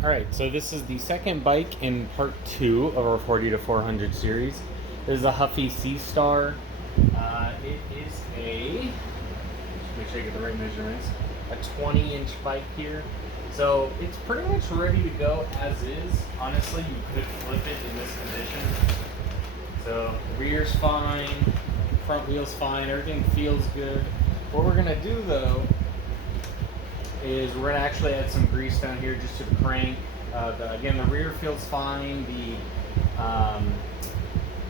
All right, so this is the second bike in part 2 of our 40 to 400 series. This is a Huffy Seastar. It is a, just make sure I get the right measurements, a 20-inch bike here. So it's pretty much ready to go as is. Honestly, you could flip it in this condition. So the rear's fine, front wheel's fine, everything feels good. What we're gonna do though is we're gonna actually add some grease down here just to the crank. Again, the rear feels fine.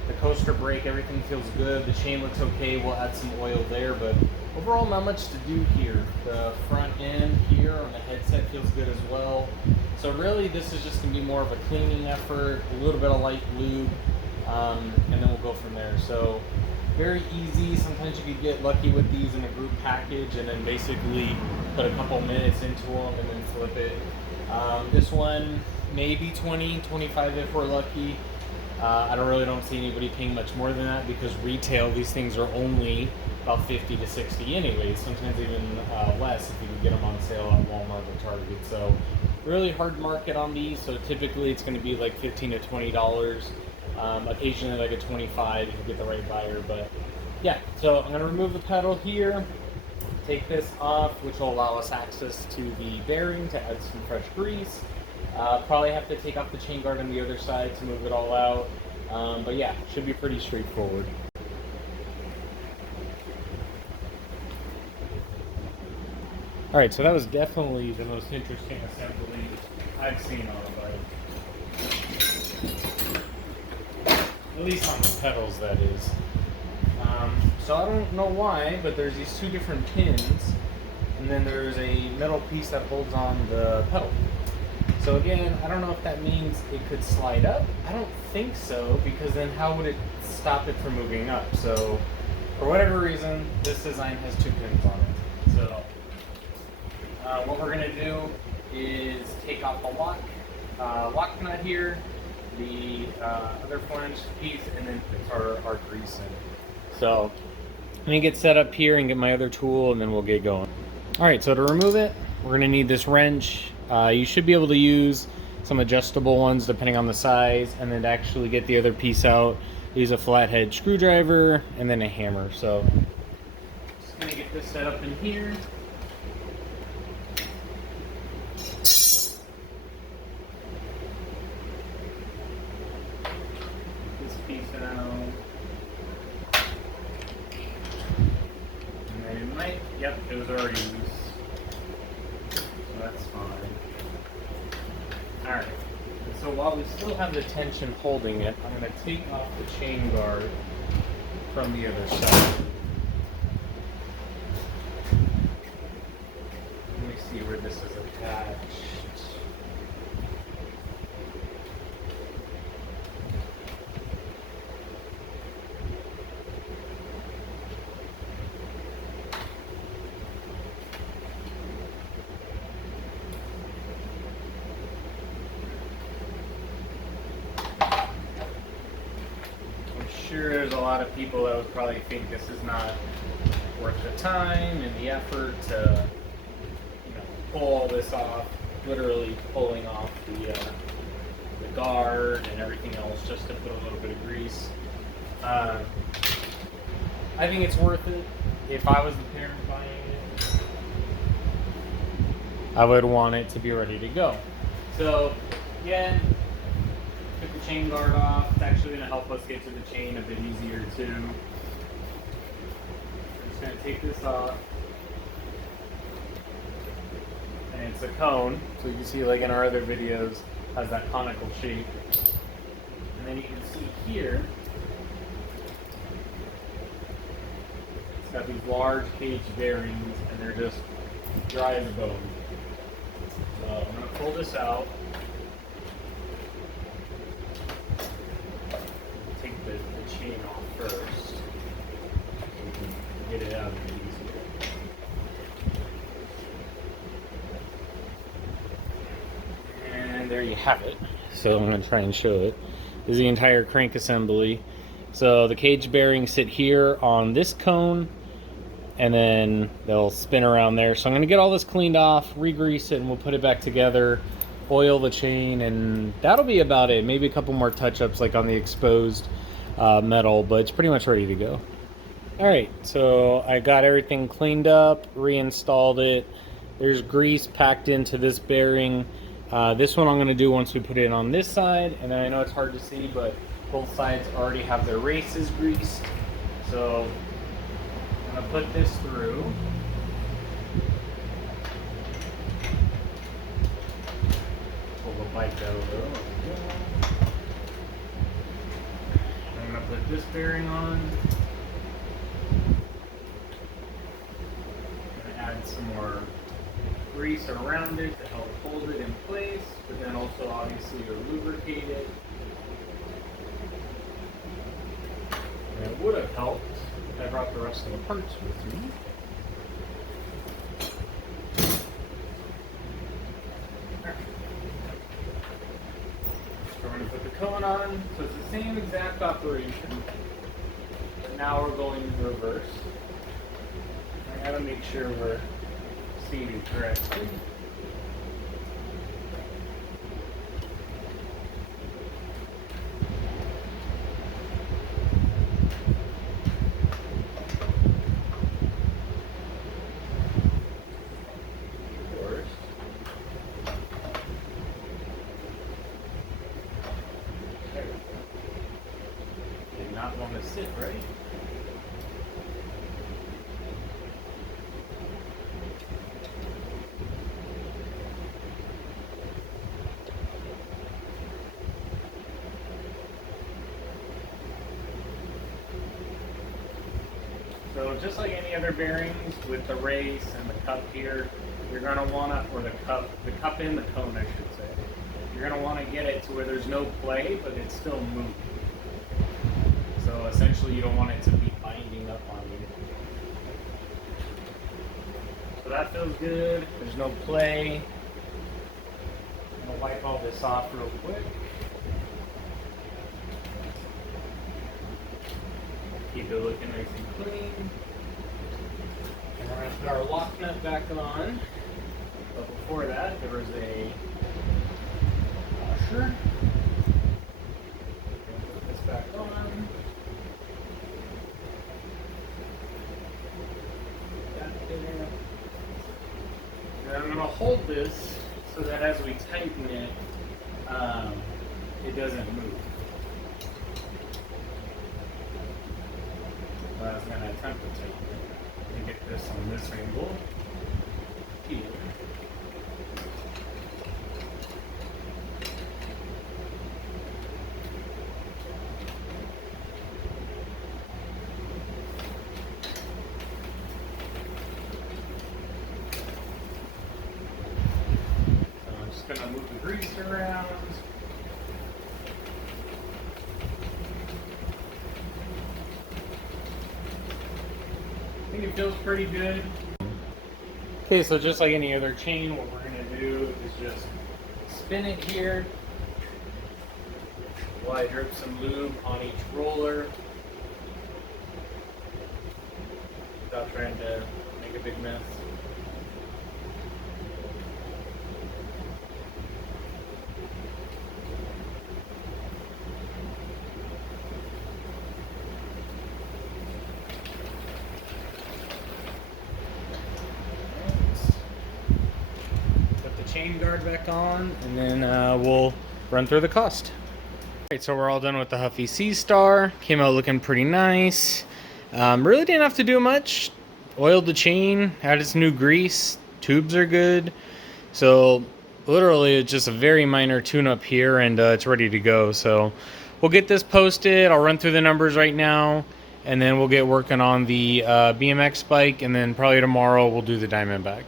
The coaster brake, everything feels good. The chain looks okay. We'll add some oil there, but overall, not much to do here. The front end here on the headset feels good as well. So really, this is just gonna be more of a cleaning effort, a little bit of light lube, and then we'll go from there. So very easy. Sometimes you could get lucky with these in a group package and then basically put a couple minutes into them and then flip it. This one maybe 20, 25 if we're lucky. I don't see anybody paying much more than that because retail these things are only about 50 to 60 anyways, sometimes even less if you can get them on sale at Walmart or Target. So really hard market on these, so typically it's going to be like $15 to $20. Occasionally like a 25 if you get the right buyer. But yeah, so I'm going to remove the pedal here, take this off, which will allow us access to the bearing to add some fresh grease. Probably have to take off the chain guard on the other side to move it all out, but yeah, should be pretty straightforward. Alright, so that was definitely the most interesting assembly I've seen on a bike. At least on the pedals, that is. So I don't know why, but there's these two different pins, and then there's a metal piece that holds on the pedal. So again, I don't know if that means it could slide up. I don't think so, because then how would it stop it from moving up? So for whatever reason, this design has two pins on it. So what we're gonna do is take off the lock nut here, the other flange piece, and then put our grease in. So let me get set up here and get my other tool, and then we'll get going. All right, so to remove it, we're gonna need this wrench. You should be able to use some adjustable ones depending on the size, and then to actually get the other piece out, use a flathead screwdriver and then a hammer. So just gonna get this set up in here. This piece out. And then it might, yep, it was already loose. So that's fine. Alright, so while we still have the tension holding it, I'm going to take off the chain guard from the other side. Let me see where this is attached. Sure, there's a lot of people that would probably think this is not worth the time and the effort to, pull all this off. Literally pulling off the guard and everything else just to put a little bit of grease. I think it's worth it. If I was the parent buying it, I would want it to be ready to go. So, again, took the chain guard off. It's actually going to help us get to the chain a bit easier too. I'm just going to take this off. And it's a cone, so you can see like in our other videos, has that conical shape. And then you can see here, it's got these large cage bearings and they're just dry as a bone. So I'm going to pull this out. The chain off first, so we can get it out a bit easier. And there you have it. So I'm going to try and show it. This is the entire crank assembly. So the cage bearings sit here on this cone, and then they'll spin around there. So I'm going to get all this cleaned off, re-grease it, and we'll put it back together. oil the chain, and that'll be about it. Maybe a couple more touch-ups like on the exposed metal, but it's pretty much ready to go. All right, so I got everything cleaned up, reinstalled it. There's grease packed into this bearing. This one I'm going to do once we put it on this side, and then I know it's hard to see, but both sides already have their races greased. So I'm going to put this through. Pull the bike out a little. I'm going to put this bearing on. I'm going to add some more grease around it to help hold it in place, but then also obviously to lubricate it. And it would have helped if I brought the rest of the parts with me. Right. So we're going to put the cone on, so it's the same exact operation, but now we're going in reverse. I gotta make sure we're seated correctly. Did not want to sit right. So just like any other bearings with the race and the cup here, you're going to want to, or the cup and the cone I should say, you're going to want to get it to where there's no play, but it's still moving. So essentially you don't want it to be binding up on you. So that feels good, there's no play. I'm going to wipe all this off real quick. Keep it looking nice and clean. And we're going to put our lock nut back on. But before that, there was a washer. Put this back on. That there. And I'm going to hold this so that as we tighten it, it doesn't move. I was going to attempt to take it and get this on this angle here. So I'm just going to move the grease around. I think it feels pretty good. Okay, so just like any other chain, what we're going to do is just spin it here while I drip some lube on each roller without trying to make a big mess. Chain guard back on, and then we'll run through the cost. Alright, so we're all done with the Huffy Seastar. Came out looking pretty nice. Really didn't have to do much. Oiled the chain, added some new grease, tubes are good. So literally it's just a very minor tune-up here, and it's ready to go. So we'll get this posted. I'll run through the numbers right now, and then we'll get working on the BMX bike, and then probably tomorrow we'll do the Diamondback.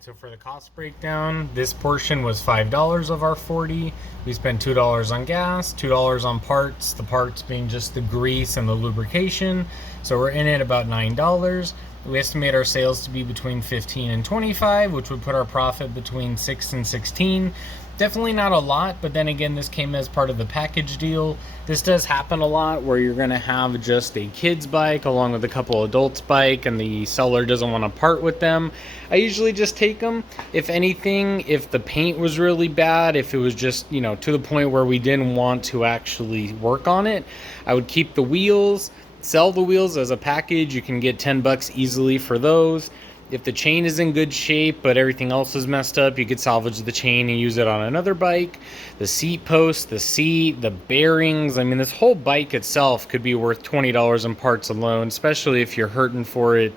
So for the cost breakdown, this portion was $5 of our 40. We spent $2 on gas, $2 on parts, the parts being just the grease and the lubrication. So we're in at about $9. We estimate our sales to be between 15 and 25, which would put our profit between 6 and 16. Definitely not a lot, but then again, this came as part of the package deal. This does happen a lot where you're going to have just a kid's bike along with a couple adults' bike, and the seller doesn't want to part with them. I usually just take them. If anything, if the paint was really bad, if it was just, to the point where we didn't want to actually work on it, I would keep the wheels, sell the wheels as a package. You can get $10 easily for those. If the chain is in good shape, but everything else is messed up, you could salvage the chain and use it on another bike. The seat post, the seat, the bearings. I mean, this whole bike itself could be worth $20 in parts alone, especially if you're hurting for it,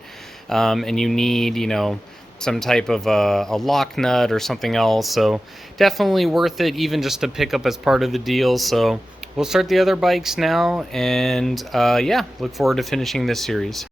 and you need, some type of a lock nut or something else. So definitely worth it, even just to pick up as part of the deal. So we'll start the other bikes now, and yeah, look forward to finishing this series.